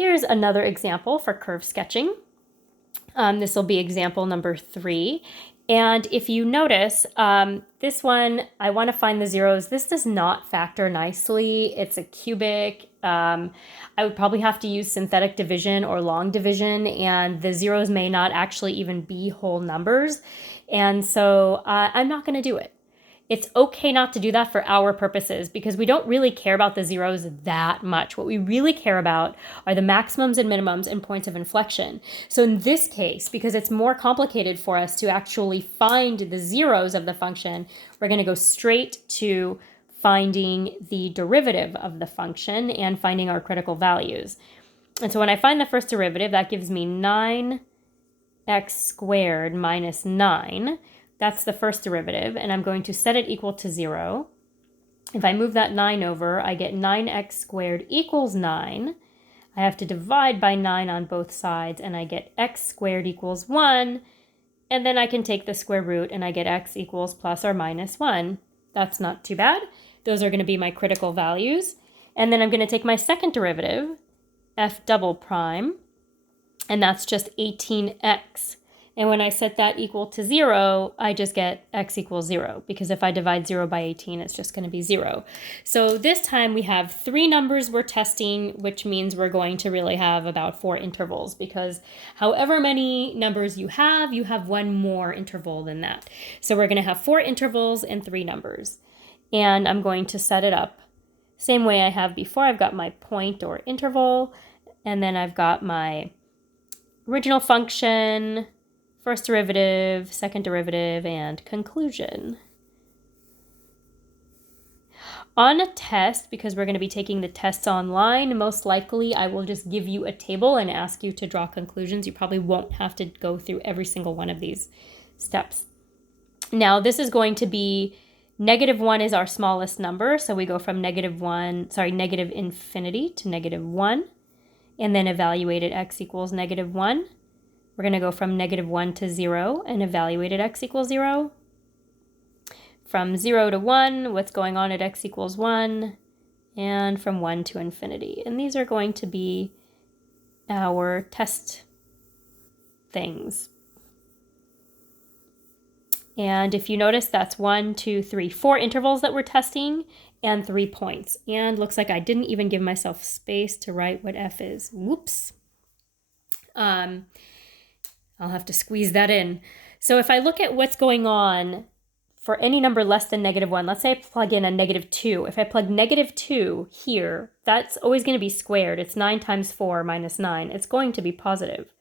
Here's another example for curve sketching. This will be example number 3. And if you notice, this one, I want to find the zeros. This does not factor nicely. It's a cubic. I would probably have to use synthetic division or long division, and the zeros may not actually even be whole numbers. And so I'm not going to do it. It's okay not to do that for our purposes because we don't really care about the zeros that much. What we really care about are the maximums and minimums and points of inflection. So in this case, because it's more complicated for us to actually find the zeros of the function, we're going to go straight to finding the derivative of the function and finding our critical values. And so when I find the first derivative, that gives me 9x squared minus 9. That's the first derivative, and I'm going to set it equal to 0. If I move that 9 over, I get 9x squared equals 9. I have to divide by 9 on both sides, and I get x squared equals 1. And then I can take the square root, and I get x equals plus or minus 1. That's not too bad. Those are going to be my critical values. And then I'm going to take my second derivative, f double prime, and that's just 18x. And when I set that equal to 0, I just get x equals 0, because if I divide 0 by 18, it's just going to be 0. So this time we have 3 numbers we're testing, which means we're going to really have about 4 intervals, because however many numbers you have one more interval than that. So we're going to have 4 intervals and 3 numbers. And I'm going to set it up same way I have before. I've got my point or interval, and then I've got my original function, first derivative, second derivative, and conclusion. On a test, because we're going to be taking the tests online, most likely I will just give you a table and ask you to draw conclusions. You probably won't have to go through every single one of these steps. Now, this is going to be -1 is our smallest number, so we go from negative infinity to -1, and then evaluate at x equals -1. We're going to go from -1 to 0 and evaluate at x equals 0. From 0 to 1, what's going on at x equals 1, and from 1 to infinity. And these are going to be our test things. And if you notice, that's 1, 2, 3, 4 intervals that we're testing and 3 points. And looks like I didn't even give myself space to write what f is. Whoops. I'll have to squeeze that in. So if I look at what's going on for any number less than -1, let's say I plug in a -2. If I plug -2 here, that's always going to be squared. It's 9 times 4 minus 9. It's going to be positive.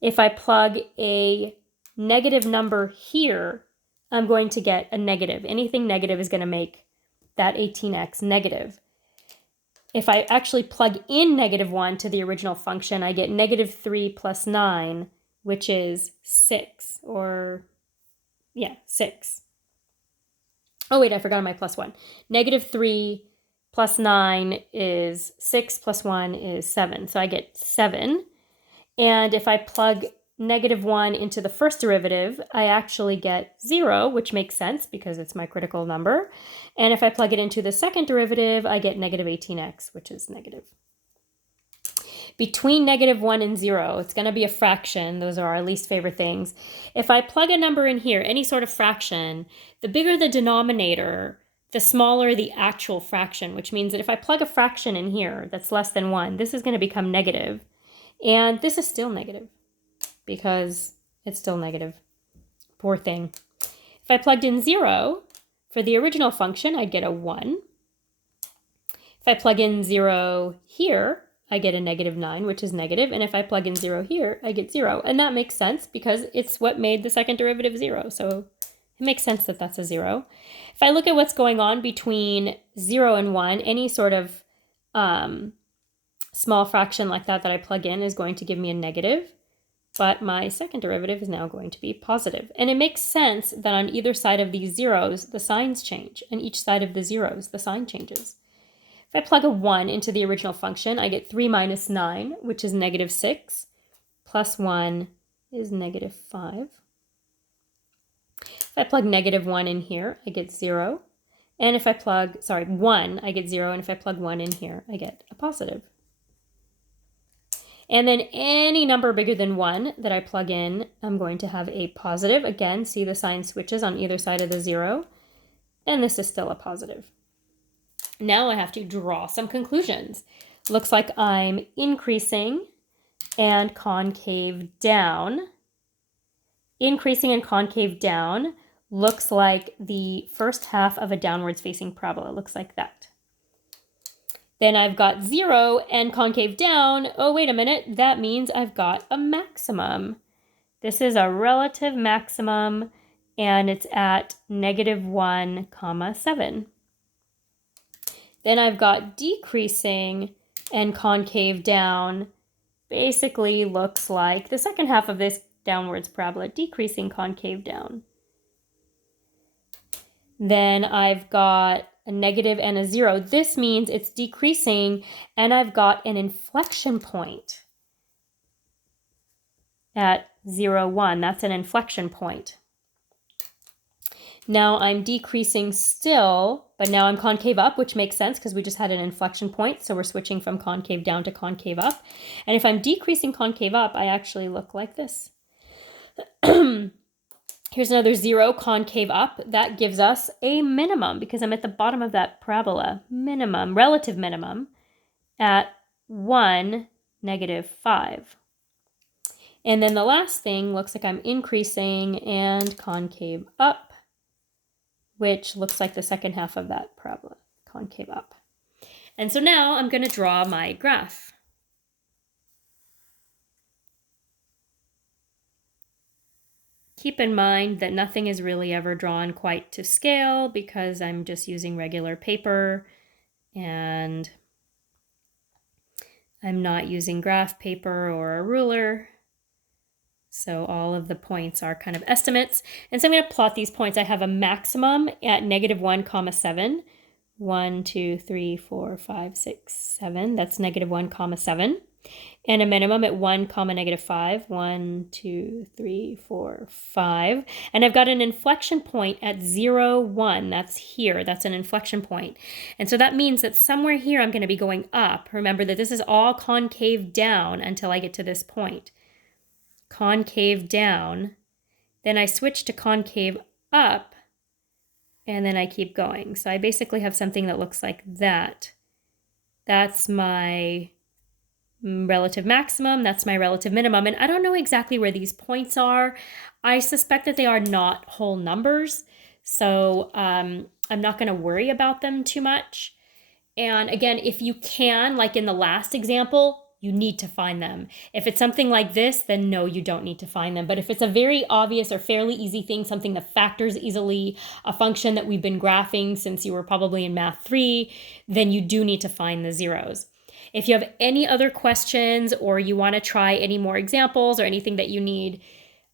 If I plug a negative number here, I'm going to get a negative. Anything negative is going to make that 18x negative. If I actually plug in -1 to the original function, I get -3 plus 9, which is 6, or yeah, 6. Oh wait, I forgot my plus 1. -3 plus 9 is 6 plus 1 is 7, so I get 7. And if I plug -1 into the first derivative, I actually get 0, which makes sense because it's my critical number. And if I plug it into the second derivative, I get -18x, which is negative. Between -1 and 0, it's going to be a fraction. Those are our least favorite things. If I plug a number in here, any sort of fraction, the bigger the denominator, the smaller the actual fraction, which means that if I plug a fraction in here that's less than 1, this is going to become negative. And this is still negative, because it's still negative. Poor thing. If I plugged in 0 for the original function, I'd get a 1. If I plug in 0 here, I get a -9, which is negative. And if I plug in 0 here, I get 0. And that makes sense because it's what made the second derivative 0. So it makes sense that that's a 0. If I look at what's going on between 0 and 1, any sort of small fraction like that I plug in is going to give me a negative. But my second derivative is now going to be positive. And it makes sense that on either side of these zeros, the signs change. And each side of the zeros, the sign changes. If I plug a 1 into the original function, I get 3 minus 9, which is -6, plus 1 is -5. If I plug -1 in here, I get 0. And if I plug, 1, I get 0. And if I plug 1 in here, I get a positive. And then any number bigger than 1 that I plug in, I'm going to have a positive. Again, see the sign switches on either side of the 0. And this is still a positive. Now I have to draw some conclusions. Looks like I'm increasing and concave down. Increasing and concave down looks like the first half of a downwards facing parabola. Looks like that. Then I've got 0 and concave down. Oh, wait a minute. That means I've got a maximum. This is a relative maximum, and it's at -1, 7. Then I've got decreasing and concave down. Basically looks like the second half of this downwards parabola, decreasing, concave down. Then I've got a negative and a 0. This means it's decreasing, and I've got an inflection point at 0, 1. That's an inflection point. Now I'm decreasing still, but now I'm concave up, which makes sense because we just had an inflection point. So we're switching from concave down to concave up. And if I'm decreasing concave up, I actually look like this. Here's another 0, concave up. That gives us a minimum because I'm at the bottom of that parabola. Minimum, relative minimum at 1, -5. And then the last thing looks like I'm increasing and concave up, which looks like the second half of that parabola, concave up. And so now I'm going to draw my graph. Keep in mind that nothing is really ever drawn quite to scale because I'm just using regular paper and I'm not using graph paper or a ruler. So all of the points are kind of estimates. And so I'm going to plot these points. I have a maximum at -1, 7. 1, 2, 3, 4, 5, 6, 7. That's -1, 7. And a minimum at 1, -5. 1, 2, 3, 4, 5. And I've got an inflection point at 0, 1. That's here. That's an inflection point. And so that means that somewhere here I'm going to be going up. Remember that this is all concave down until I get to this point. Concave down. Then I switch to concave up. And then I keep going. So I basically have something that looks like that. That's my relative maximum, that's my relative minimum, and I don't know exactly where these points are. I suspect that they are not whole numbers, so I'm not going to worry about them too much. And again, if you can, like in the last example, you need to find them. If it's something like this, then no, you don't need to find them. But if it's a very obvious or fairly easy thing, something that factors easily, a function that we've been graphing since you were probably in Math 3, then you do need to find the zeros. If you have any other questions or you want to try any more examples or anything that you need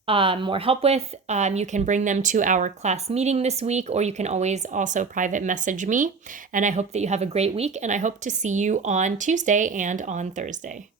more help with, you can bring them to our class meeting this week, or you can always also private message me. And I hope that you have a great week, and I hope to see you on Tuesday and on Thursday.